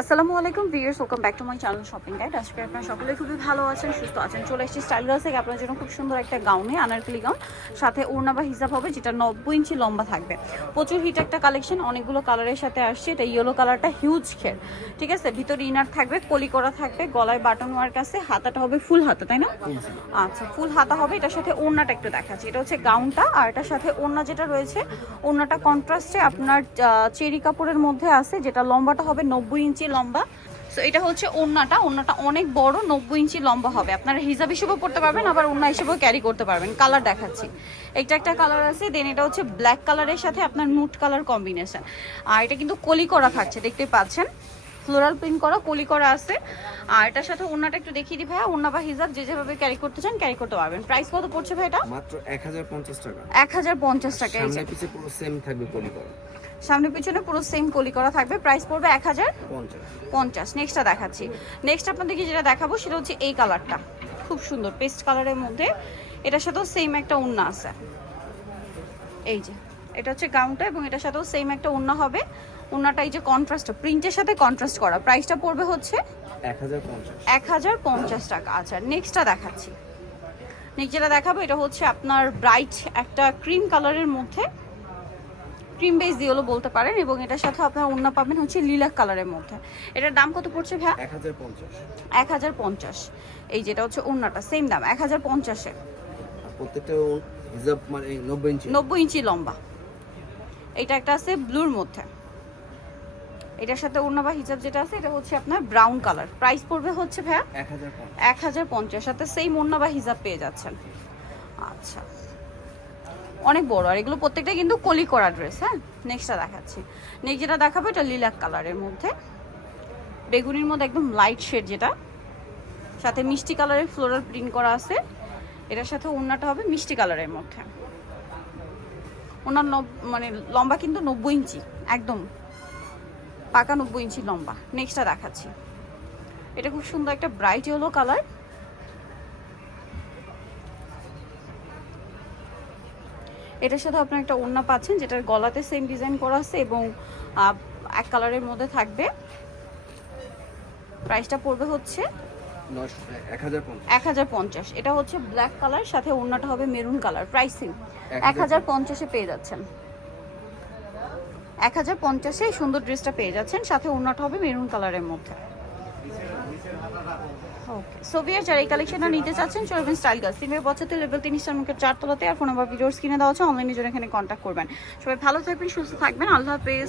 আসসালামু আলাইকুম viewers, welcome back to my channel shopping guide. আজকে আপনারা সকলে খুবই ভালো আছেন, সুস্থ আছেন। চলে এসেছি স্টাইল গার্লস থেকে আপনার জন্য খুব সুন্দর একটা গাউনে, আনারকলি গাউন, সাথে ওড়না বা হিজাব হবে, যেটা 90 ইঞ্চি লম্বা থাকবে। প্রচুর হিট একটা কালেকশন, অনেকগুলো কালারের সাথে আসছে। এটা ইয়েলো কালারটা হিউজ ঘের, ঠিক আছে। ভিতরে ইনার থাকবে, কলি করা থাকবে, গলায় বাটন ওয়ার্ক আছে, হাতাটা হবে ফুল হাতা, তাই না? আচ্ছা, ফুল হাতা হবে। এটার সাথে ওড়নাটা একটু দেখাচ্ছি। এটা হচ্ছে গাউনটা, আর এটার সাথে ওড়না যেটা রয়েছে, ওড়নাটা কন্ট্রাস্টে আপনার চেরি কাপড়ের মধ্যে আছে, যেটা লম্বাটা হবে 90 ইঞ্চি লম্বা। সো এটা হচ্ছে ওড়নাটা অনেক বড়, 90 ইঞ্চি লম্বা হবে। আপনারা হিজাব হিসেবেও পড়তে পারবেন, আবার ওড়না হিসেবেও ক্যারি করতে পারবেন। কালার দেখাচ্ছি, এটা একটা কালার আছে, দেন এটা হচ্ছে ব্ল্যাক কালারের সাথে আপনার নুট কালার কম্বিনেশন। আর এটা কিন্তু কলি করা থাকছে, দেখতে পাচ্ছেন, ফ্লোরাল প্রিন্ট করা, কলি করা আছে। আর এটার সাথে ওড়নাটা একটু দেখিয়ে দিই ভাইয়া। ওড়না বা হিজাব যে যেভাবে ক্যারি করতে চান ক্যারি করতে পারবেন। প্রাইস কত পড়ছে ভাই এটা? মাত্র 1050 টাকা। 1050 টাকা। এই যে সামনে পিছে পুরো সেম থাকবে কলি করা, সামনে পিছনে পুরো সেম কলি করা থাকবে। প্রাইস পড়বে 1050। নেক্সটটা দেখাচ্ছি। নেক্সট আপনাদেরকে যেটা দেখাবো সেটা হচ্ছে এই কালারটা, খুব সুন্দর পেস্ট কালারের মধ্যে। এটার সাথেও সেম একটা ওড়না আছে, এই যে এটা হচ্ছে গাউনটা, এবং এটার সাথেও সেম একটা ওড়না হবে। ওড়নাটা এই যে কন্ট্রাস্ট প্রিন্টের সাথে কন্ট্রাস্ট করা। প্রাইসটা পড়বে হচ্ছে 1050 টাকা। আচ্ছা, নেক্সটটা দেখাচ্ছি। নেক্সট যেটা দেখাবো এটা হচ্ছে আপনার ব্রাইট একটা ক্রিম কালারের মধ্যে, ক্রিম বেস দিয়েও বলতে পারেন, এবং এটার সাথে আপনার ওড়না পাবেন হচ্ছে লিলাক কালারের মধ্যে। এটার দাম কত পড়ছে ভাই? 1050। এই যেটা হচ্ছে ওড়নাটা, সেম দাম 1050-এ। প্রত্যেকটা হিজাব মানে 90 ইঞ্চি লম্বা। এটা একটা আছে ব্লুর মধ্যে। এটার সাথে ওড়না বা হিজাব যেটা আছে এটা হচ্ছে আপনার ব্রাউন কালার। প্রাইস পড়বে হচ্ছে ভাইয়া 1050, সাথে সেম ওড়না বা হিজাব পেয়ে যাচ্ছেন। আচ্ছা, অনেক বড়, আর এগুলো প্রত্যেকটা কিন্তু কলি করা ড্রেস। হ্যাঁ, নেক্সটটা দেখাচ্ছি। নেক্সট যেটা দেখাবো এটা লিলাক কালারের মধ্যে, বেগুনির মধ্যে একদম লাইট শেড, যেটা সাথে মিষ্টি কালারের ফ্লোরাল প্রিন্ট করা আছে। এটার সাথে ওড়নাটা হবে মিষ্টি কালারের মধ্যে। ওনার মানে লম্বা কিন্তু 90 ইঞ্চি, একদম পাকা 90 ইঞ্চি লম্বা। নেক্সটটা দেখাচ্ছি। এটা খুব সুন্দর একটা ব্রাইট ইয়েলো কালার। এটার সাথে আপনার একটা ওড়না পাচ্ছেন, যেটার গলাতে সেম ডিজাইন করা আছে, এবং এক কালারের মধ্যে থাকবে। প্রাইসটা পড়বে হচ্ছে 1050। এটা হচ্ছে ব্ল্যাক কালার, সাথে ওড়নাটা হবে মেরুন কালার। প্রাইসিং 1050-এ পেয়ে যাচ্ছেন। 1050-এ সুন্দর ড্রেসটা পেয়ে যাচ্ছেন, সাথে ওড়নাটা হবে মেরুন কালারের মধ্যে। ওকে, সোভিয়ার যারা এই কালেকশনটা নিতে চাচ্ছেন চলবেন স্টাইল গার্লস, সিমের পছন্দ লেভেল 3 স্টার মার্কেট 4 তলাতে। আর ফোন নাম্বার ভিডিওর স্ক্রিনে দেওয়া আছে, অনলাইনে জন্য এখানে কন্ট্যাক্ট করবেন। সবাই ভালো থাকবেন, সুস্থ থাকবেন, আল্লাহ হাফেজ।